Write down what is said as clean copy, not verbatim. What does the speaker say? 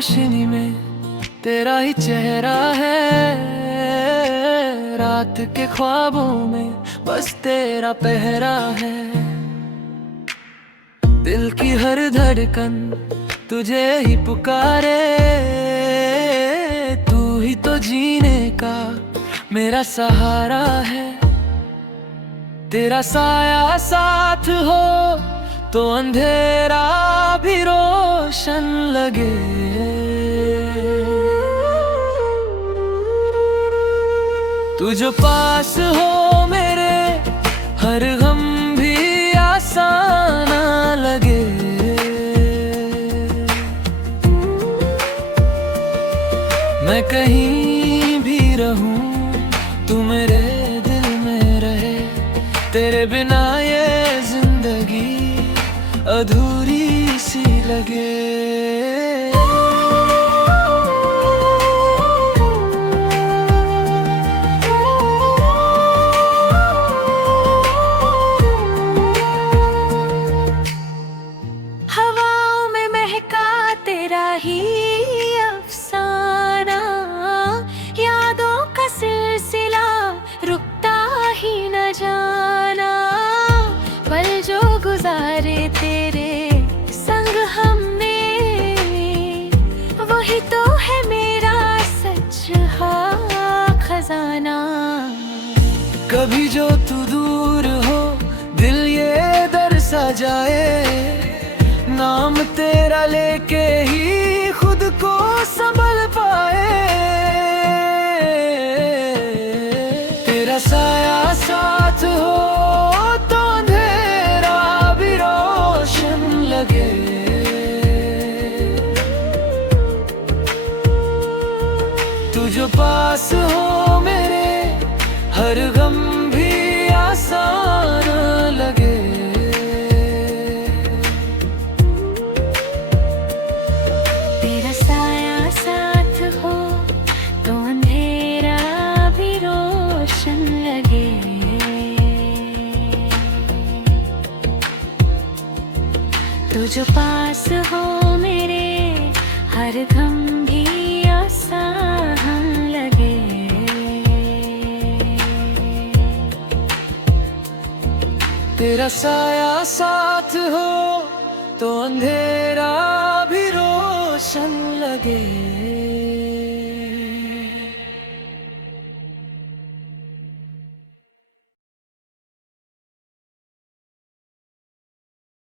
रोशनी में तेरा ही चेहरा है, रात के ख्वाबों में बस तेरा पहरा है। दिल की हर धड़कन तुझे ही पुकारे, तू ही तो जीने का मेरा सहारा है। तेरा साया साथ हो तो अंधेरा भी रोशन लगे। तू जो पास हो मेरे, हर गम भी आसान लगे। मैं कहीं भी रहूं तू मेरे दिल में रहे, तेरे बिना ये जिंदगी अधूरी सी लगे। हवाओं में महका तेरा ही अफसाना, यादों का सिलसिला रुकता ही न जाना। पल जो गुजारे तेरे संग हमने, वही तो है मेरा सच खजाना। कभी जो तू दूर हो दिल ये दर सा जाए, नाम तेरा लेके ही खुद को संभल पाए। तेरा साया साथ हो तो अंधेरा भी रोशन लगे। तू जो पास हो मेरे, हर गम भी आसान लगे। तेरा साया साथ हो तो अंधेरा भी रोशन लगे। तू जो पास हो मेरे, हर गम भी आसान लगे। तेरा साया साथ हो तो अंधेरा भी रोशन लगे।